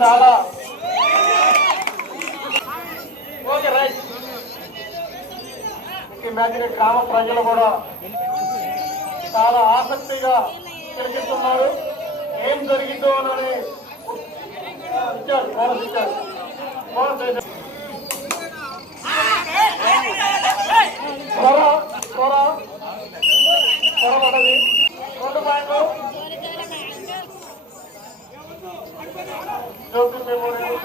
చాలా గ్రామ ప్రజలు కూడా చాలా ఆసక్తిగా తిరుగుతున్నారు. ఏం జరిగిందో అనే ఇచ్చారు బోనస్ ఇచ్చారు బోనస్ అయితే త్వర త్వర త్వరపడది 2 పాయింట్లు జ్యోతి మెమోరియల్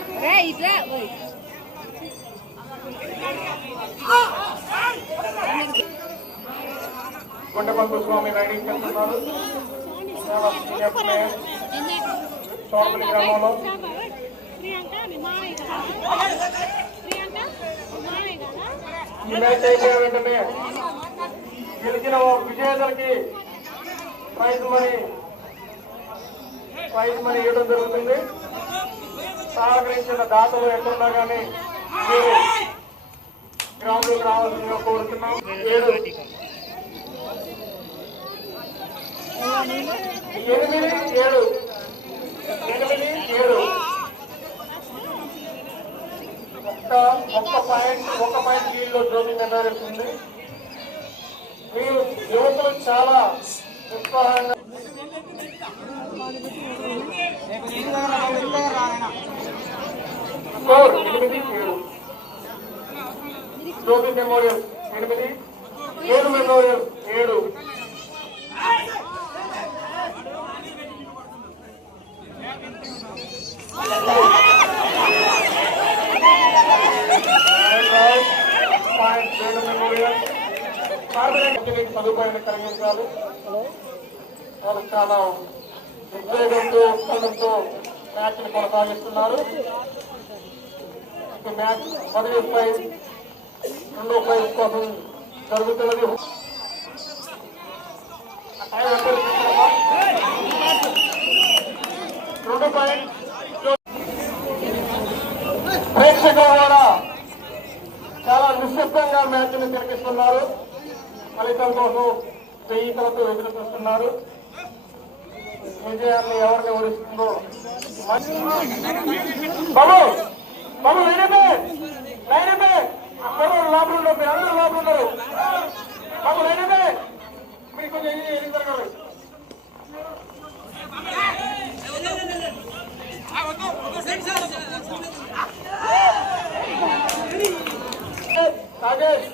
కొండపల్లి స్వామి రైడింగ్ చేస్తున్నారు చోడపల్లి గ్రామంలో ఈ మ్యాచ్ అయిపోయిన వెంటనే గెలిచిన విజేతలకి ప్రైజ్ మనీ ఇవ్వడం జరుగుతుంది. సహకరించిన దాతలు ఎక్కడున్నా కానీ మీరు గ్రౌండ్లోకి రావాల్సిందిగా కోరుతున్నాం. 8-7 ఒక పాయింట్ లీడ్లో జ్యోతి మెమోరియల్స్ ఉంది. మీరు యువకులు చాలా ఉత్సాహంగా స్కోర్ 8-7 జ్యోతి మెమోరియల్ 8 మెమోరియల్ 7. సదుపాయాన్ని కలిగించాలి. వాళ్ళు చాలా ఉద్వేగంతో ఉత్సాహంతో మ్యాచ్ ని కొనసాగిస్తున్నారు. మ్యాచ్ మొదటి ప్రైజ్ 2వ ప్రైజ్ కోసం జరుగుతున్నది. ప్రేక్షకులు కూడా చాలా నిశ్శబ్దంగా మ్యాచ్ ని తిలకిస్తున్నారు. ఫలితం కోసం వెయ్యికలతో ఎదురు చూస్తున్నారు. విజయాన్ని ఎవరిని ఓడిస్తుందో బాబు బాబు లైనమే అందరూ లోపల ఉన్నారు. మీరు అందరూ లోపల ఉన్నారు. బాబు లైనమే మీరు కొంచెం ఎన్ని జరగాలి. రాజేష్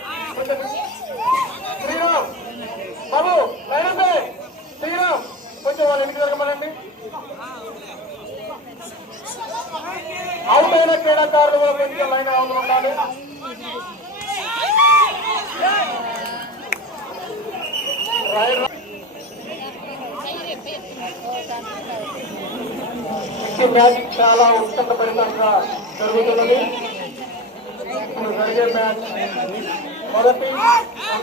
శ్రీరామ్ బాబు లైనమే శ్రీరామ్ కొంచెం వాళ్ళు ఎన్నిక జరగమనండి. అవుట్ అయిన క్రీడాకారులు కూడా లైన్ అవుతూ ఉండాలి. ఈ మ్యాచ్ చాలా ఉత్కంఠభరితంగా జరుగుతున్నది. ఇప్పుడు జరిగే మ్యాచ్ మొదటి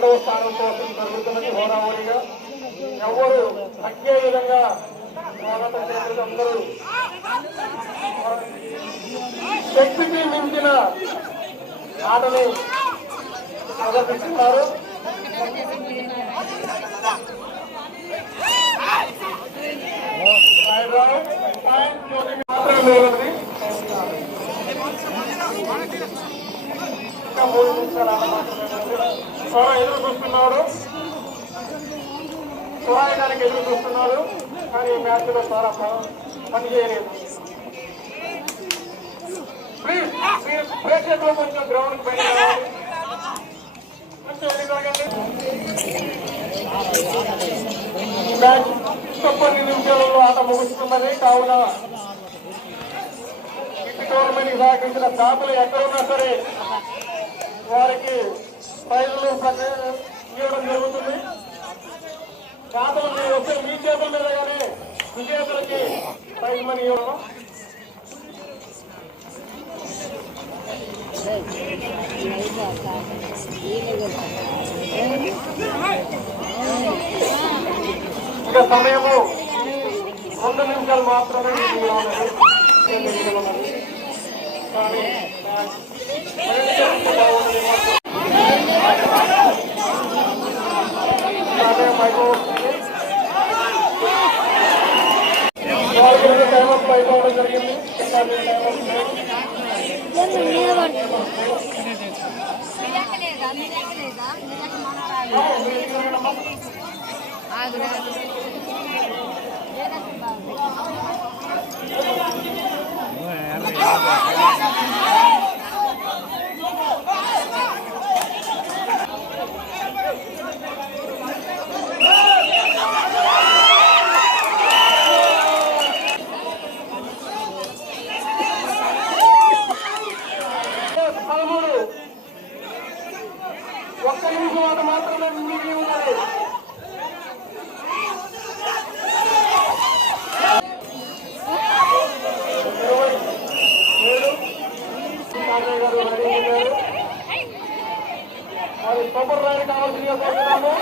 2వ స్థానం కోసం జరుగుతున్నది. హోరాహోరీగా ఎవరు తగ్గే విధంగా స్వాగతం చేసిన అందరూ శక్తికి మించిన ఆటని ప్రదర్శిస్తున్నారు. మాత్రమే లేదండి. ఇంకా 3 నిమిషాలు ఆట మాత్రమే. ఎదురు చూస్తున్నాడు. చూడడానికి ఎదురు చూస్తున్నారు. కానీ ఈ మ్యాచ్ లో చాలా పనిచేయలేదు. ప్లీజ్ ప్రేక్షకులు కొంచెం గ్రౌండ్ పైన ఈ మ్యాచ్ 90 నిమిషాలలో ఆట ముగుస్తున్నది. కావున ఈ టోర్నమెంట్ సహకరించిన దాతలు ఎక్కడున్నా సరే వారికి ప్రైజులు ఇవ్వడం జరుగుతుంది. దాతలు వస్తే మీ చేతుల మీదగానే విజేతలకి ప్రైజ్ మనీ ఇవ్వడం. ఇంకా సమయము 2 నిమిషాలు మాత్రమే కానీ టైం అప్ అయిపోవడం జరిగింది. ఒక్క నిమిషం అది మాత్రమే మిగిలి ఉన్నది. అది కొబ్బరి రాయి కావాల్సిందిగా కోరుతున్నాము.